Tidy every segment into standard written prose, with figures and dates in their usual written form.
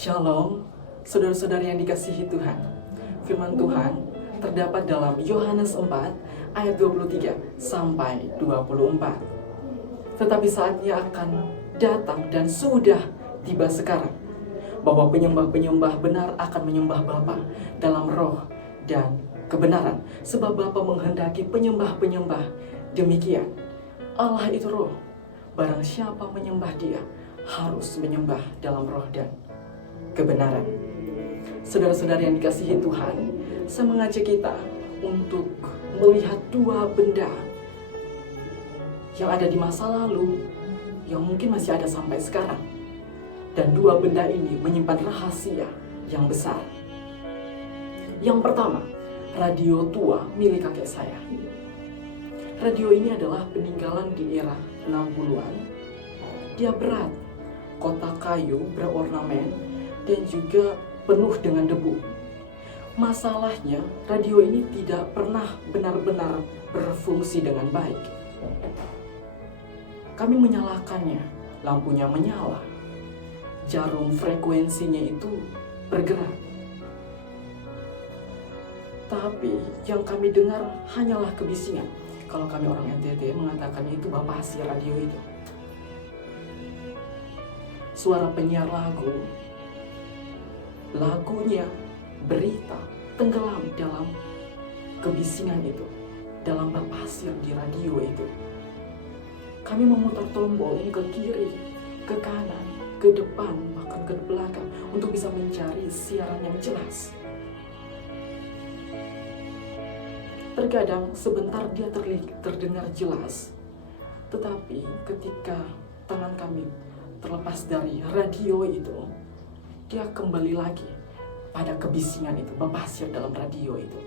Shalom, saudara-saudari yang dikasihi Tuhan. Firman Tuhan terdapat dalam Yohanes 4 ayat 23 sampai 24. Tetapi saatnya akan datang dan sudah tiba sekarang, bahwa penyembah-penyembah benar akan menyembah Bapa dalam roh dan kebenaran, sebab Bapa menghendaki penyembah-penyembah demikian. Allah itu roh, barang siapa menyembah Dia harus menyembah dalam roh dan kebenaran. Saudara-saudari yang dikasihi Tuhan, saya mengajak kita untuk melihat dua benda yang ada di masa lalu, yang mungkin masih ada sampai sekarang. Dan dua benda ini menyimpan rahasia yang besar. Yang pertama, radio tua milik kakek saya. Radio ini adalah peninggalan di era 60-an. Dia berat, kotak kayu berornamen, dan juga penuh dengan debu. Masalahnya, radio ini tidak pernah benar-benar berfungsi dengan baik. Kami menyalakannya, lampunya menyala, jarum frekuensinya itu bergerak. Tapi yang kami dengar hanyalah kebisingan. Kalau kami orang NTT mengatakannya itu bapak hasil radio itu. Suara penyiar lagunya, berita, tenggelam dalam kebisingan itu, dalam berpasir di radio itu. Kami memutar tombol ini ke kiri, ke kanan, ke depan, bahkan ke belakang untuk bisa mencari siaran yang jelas. Terkadang sebentar dia terdengar jelas, tetapi ketika tangan kami terlepas dari radio itu, dia kembali lagi pada kebisingan itu, berpasir dalam radio itu.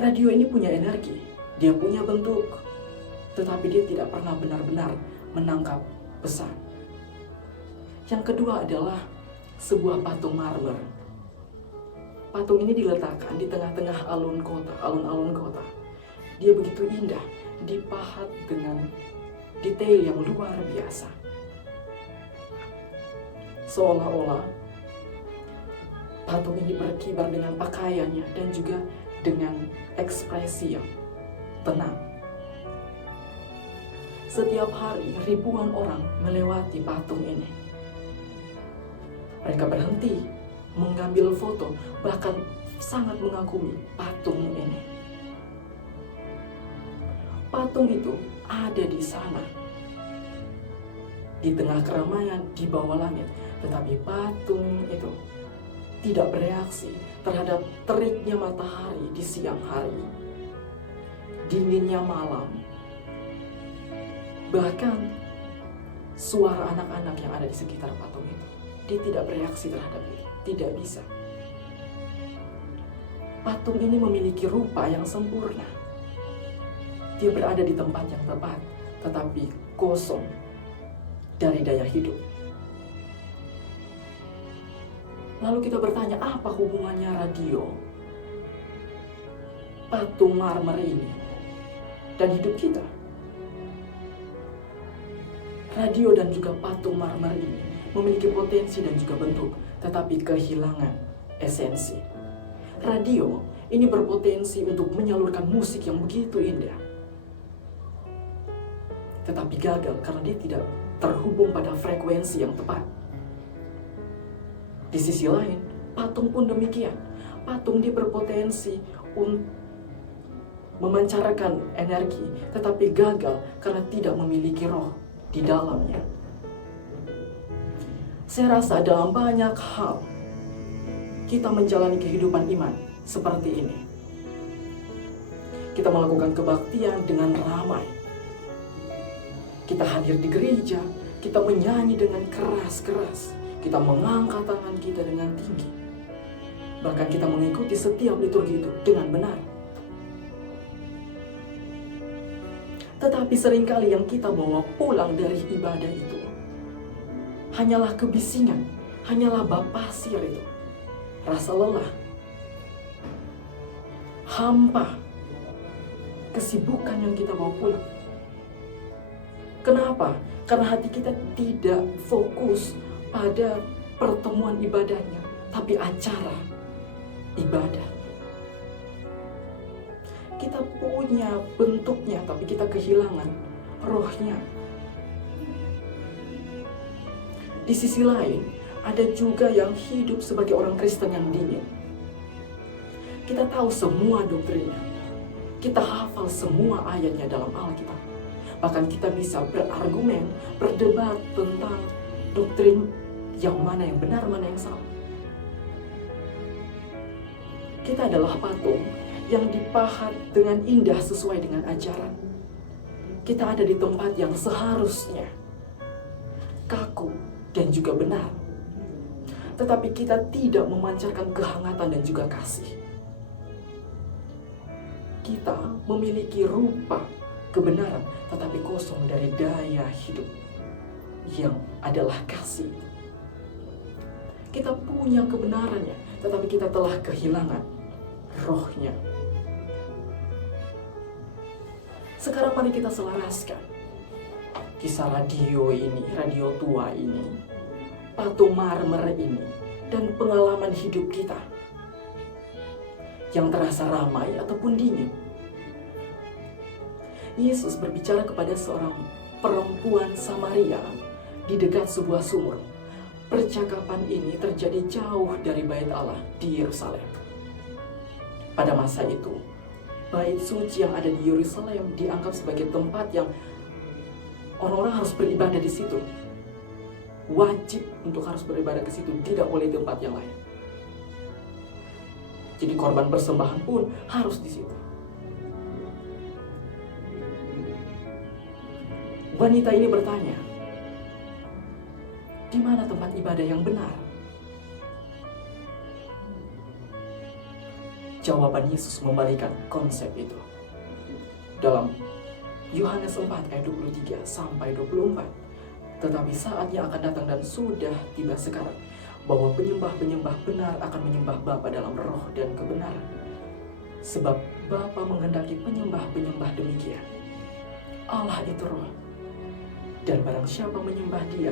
Radio ini punya energi, dia punya bentuk, tetapi dia tidak pernah benar-benar menangkap pesan. Yang kedua adalah sebuah patung marmer. Patung ini diletakkan di tengah-tengah alun-alun kota. Dia begitu indah, dipahat dengan detail yang luar biasa. Seolah-olah patung ini berkibar dengan pakaiannya dan juga dengan ekspresi yang tenang. Setiap hari ribuan orang melewati patung ini. Mereka berhenti mengambil foto, bahkan sangat mengagumi patung ini. Patung itu ada di sana, di tengah keramaian, di bawah langit. Tetapi patung itu tidak bereaksi terhadap teriknya matahari di siang hari, dinginnya malam. Bahkan suara anak-anak yang ada di sekitar patung itu, dia tidak bereaksi terhadap itu, tidak bisa. Patung ini memiliki rupa yang sempurna. Dia berada di tempat yang tepat, tetapi kosong dari daya hidup. Lalu kita bertanya, apa hubungannya radio, patung marmer ini, dan hidup kita? Radio dan juga patung marmer ini memiliki potensi dan juga bentuk, tetapi kehilangan esensi. Radio ini berpotensi untuk menyalurkan musik yang begitu indah, tetapi gagal karena dia tidak terhubung pada frekuensi yang tepat. Di sisi lain, patung pun demikian. Patung dia berpotensi untuk memancarkan energi, tetapi gagal karena tidak memiliki roh di dalamnya. Saya rasa dalam banyak hal kita menjalani kehidupan iman seperti ini. Kita melakukan kebaktian dengan ramai. Kita hadir di gereja, kita menyanyi dengan keras-keras, kita mengangkat tangan kita dengan tinggi. Bahkan kita mengikuti setiap liturgi itu dengan benar. Tetapi seringkali yang kita bawa pulang dari ibadah itu hanyalah kebisingan, hanyalah bab pasir itu. Rasa lelah, hampa, kesibukan yang kita bawa pulang. Kenapa? Karena hati kita tidak fokus pada pertemuan ibadahnya, tapi acara ibadah. Kita punya bentuknya, tapi kita kehilangan rohnya. Di sisi lain, ada juga yang hidup sebagai orang Kristen yang dingin. Kita tahu semua doktrinnya. Kita hafal semua ayatnya dalam Alkitab. Bahkan kita bisa berargumen, berdebat tentang doktrin yang mana yang benar, mana yang salah. Kita adalah patung yang dipahat dengan indah sesuai dengan ajaran. Kita ada di tempat yang seharusnya kaku dan juga benar. Tetapi kita tidak memancarkan kehangatan dan juga kasih. Kita memiliki rupa kebenaran, tetapi kosong dari daya hidup yang adalah kasih. Kita punya kebenarannya, tetapi kita telah kehilangan rohnya. Sekarang mari kita selaraskan kisah radio ini, radio tua ini, patung marmer ini, dan pengalaman hidup kita yang terasa ramai ataupun dingin. Yesus berbicara kepada seorang perempuan Samaria di dekat sebuah sumur. Percakapan ini terjadi jauh dari bait Allah di Yerusalem. Pada masa itu, bait suci yang ada di Yerusalem dianggap sebagai tempat yang orang-orang harus beribadah di situ. Wajib untuk harus beribadah ke situ, tidak boleh di tempat yang lain. Jadi korban persembahan pun harus di situ. Wanita ini bertanya, di mana tempat ibadah yang benar? Jawaban Yesus membalikan konsep itu. Dalam Yohanes 4 ayat 23 sampai 24. Tetapi saatnya akan datang dan sudah tiba sekarang, bahwa penyembah-penyembah benar akan menyembah Bapa dalam roh dan kebenaran. Sebab Bapa menghendaki penyembah-penyembah demikian. Allah itu roh. Dan barang siapa menyembah Dia,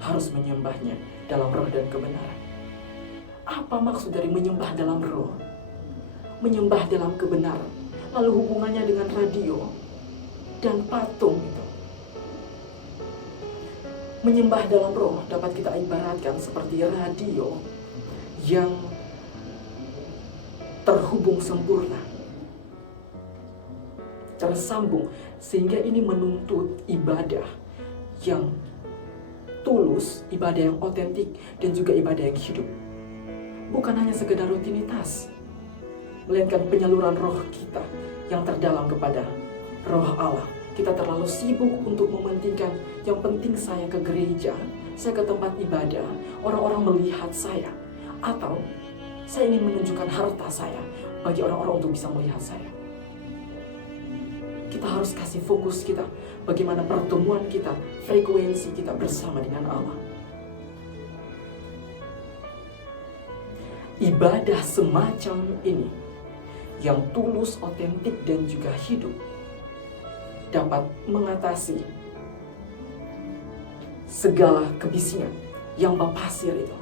harus menyembahnya dalam roh dan kebenaran. Apa maksud dari menyembah dalam roh? Menyembah dalam kebenaran. Lalu hubungannya dengan radio dan patung itu. Menyembah dalam roh dapat kita ibaratkan seperti radio yang terhubung sempurna, tersambung, sehingga ini menuntut ibadah yang tulus, ibadah yang otentik, dan juga ibadah yang hidup. Bukan hanya sekedar rutinitas, melainkan penyaluran roh kita yang terdalam kepada roh Allah. Kita terlalu sibuk untuk mementingkan, yang penting saya ke gereja, saya ke tempat ibadah, orang-orang melihat saya, atau saya ingin menunjukkan harta saya bagi orang-orang untuk bisa melihat saya. Kita harus kasih fokus kita, bagaimana pertemuan kita, frekuensi kita bersama dengan Allah. Ibadah semacam ini, yang tulus, otentik, dan juga hidup, dapat mengatasi segala kebisingan yang bapasir itu.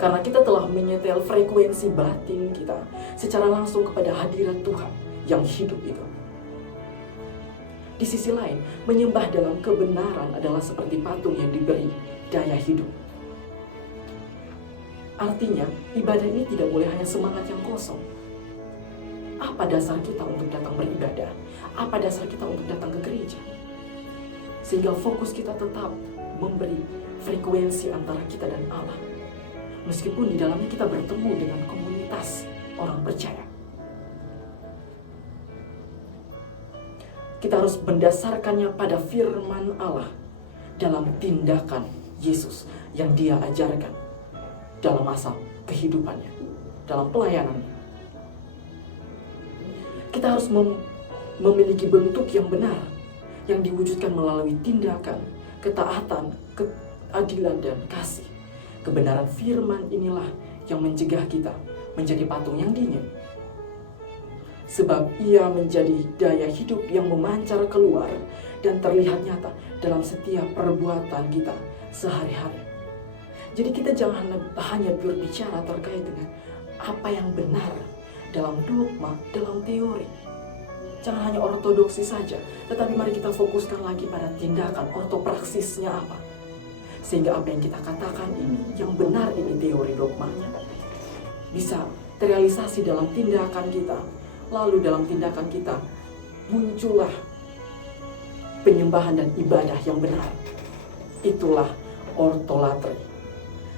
Karena kita telah menyetel frekuensi batin kita secara langsung kepada hadirat Tuhan yang hidup itu. Di sisi lain, menyembah dalam kebenaran adalah seperti patung yang diberi daya hidup. Artinya, ibadah ini tidak boleh hanya semangat yang kosong. Apa dasar kita untuk datang beribadah? Apa dasar kita untuk datang ke gereja? Sehingga fokus kita tetap memberi frekuensi antara kita dan Allah. Meskipun di dalamnya kita bertemu dengan komunitas orang percaya. Kita harus mendasarkannya pada firman Allah dalam tindakan Yesus yang Dia ajarkan dalam masa kehidupannya, dalam pelayanannya. Kita harus memiliki bentuk yang benar, yang diwujudkan melalui tindakan, ketaatan, keadilan, dan kasih. Kebenaran firman inilah yang mencegah kita menjadi patung yang dingin. Sebab ia menjadi daya hidup yang memancar keluar dan terlihat nyata dalam setiap perbuatan kita sehari-hari. Jadi kita jangan hanya berbicara terkait dengan apa yang benar dalam dogma, dalam teori. Jangan hanya ortodoksi saja, tetapi mari kita fokuskan lagi pada tindakan, ortopraksisnya apa. Sehingga apa yang kita katakan ini, yang benar ini teori dogmanya, bisa terrealisasi dalam tindakan kita. Lalu dalam tindakan kita muncullah penyembahan dan ibadah yang benar. Itulah ortolatri.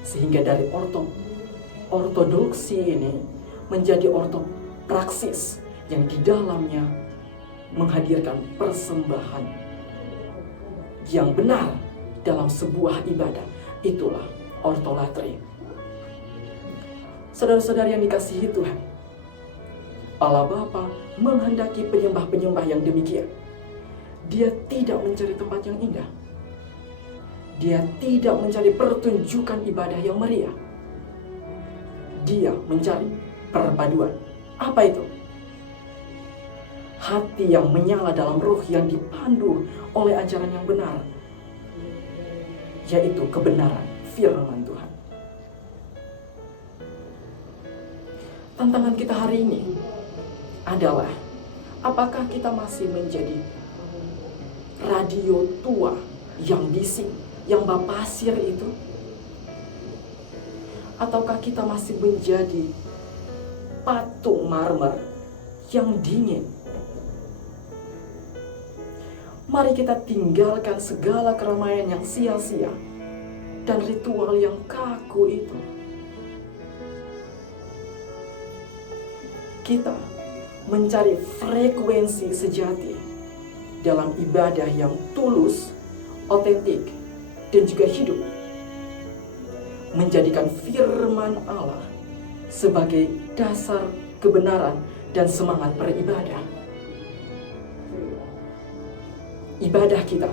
Sehingga dari ortodoksi ini menjadi ortopraksis yang di dalamnya menghadirkan persembahan yang benar dalam sebuah ibadah. Itulah ortolatri. Saudara-saudara yang dikasihi Tuhan, Allah Bapa menghendaki penyembah-penyembah yang demikian. Dia tidak mencari tempat yang indah. Dia tidak mencari pertunjukan ibadah yang meriah. Dia mencari perpaduan. Apa itu? Hati yang menyala dalam roh yang dipandu oleh ajaran yang benar, yaitu kebenaran firman Tuhan. Tantangan kita hari ini adalah, apakah kita masih menjadi radio tua yang bising, yang bapasir itu? Ataukah kita masih menjadi patung marmer yang dingin? Mari kita tinggalkan segala keramaian yang sia-sia dan ritual yang kaku itu. Kita mencari frekuensi sejati dalam ibadah yang tulus, otentik, dan juga hidup. Menjadikan firman Allah sebagai dasar kebenaran dan semangat beribadah. Ibadah kita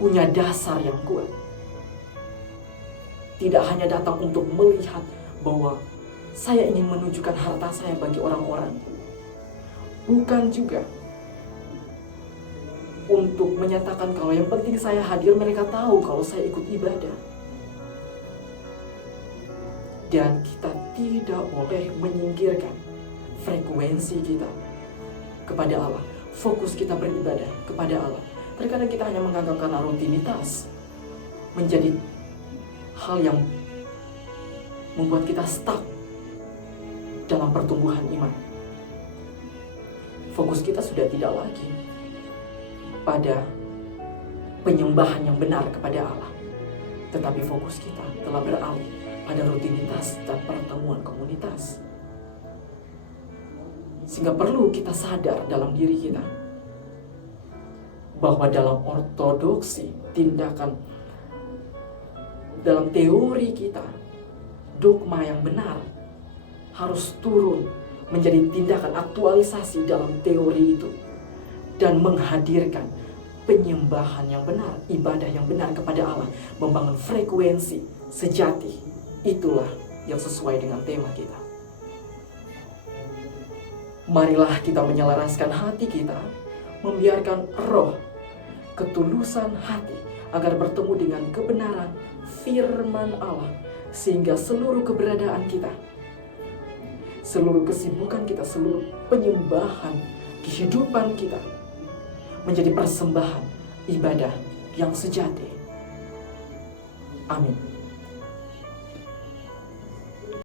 punya dasar yang kuat. Tidak hanya datang untuk melihat bahwa saya ingin menunjukkan harta saya bagi orang-orang. Bukan juga untuk menyatakan kalau yang penting saya hadir, mereka tahu kalau saya ikut ibadah. Dan kita tidak boleh menyingkirkan frekuensi kita kepada Allah. Fokus kita beribadah kepada Allah. Terkadang kita hanya menganggap karena rutinitas menjadi hal yang membuat kita stuck dalam pertumbuhan iman. Fokus kita sudah tidak lagi pada penyembahan yang benar kepada Allah, tetapi fokus kita telah beralih pada rutinitas dan pertemuan komunitas. Sehingga perlu kita sadar dalam diri kita bahwa dalam ortodoksi, tindakan dalam teori kita, dogma yang benar harus turun menjadi tindakan aktualisasi dalam teori itu dan menghadirkan penyembahan yang benar, ibadah yang benar kepada Allah, membangun frekuensi sejati. Itulah yang sesuai dengan tema kita. Marilah kita menyelaraskan hati kita, membiarkan roh, ketulusan hati agar bertemu dengan kebenaran firman Allah, sehingga seluruh keberadaan kita, seluruh kesibukan kita, seluruh penyembahan kehidupan kita menjadi persembahan ibadah yang sejati. Amin.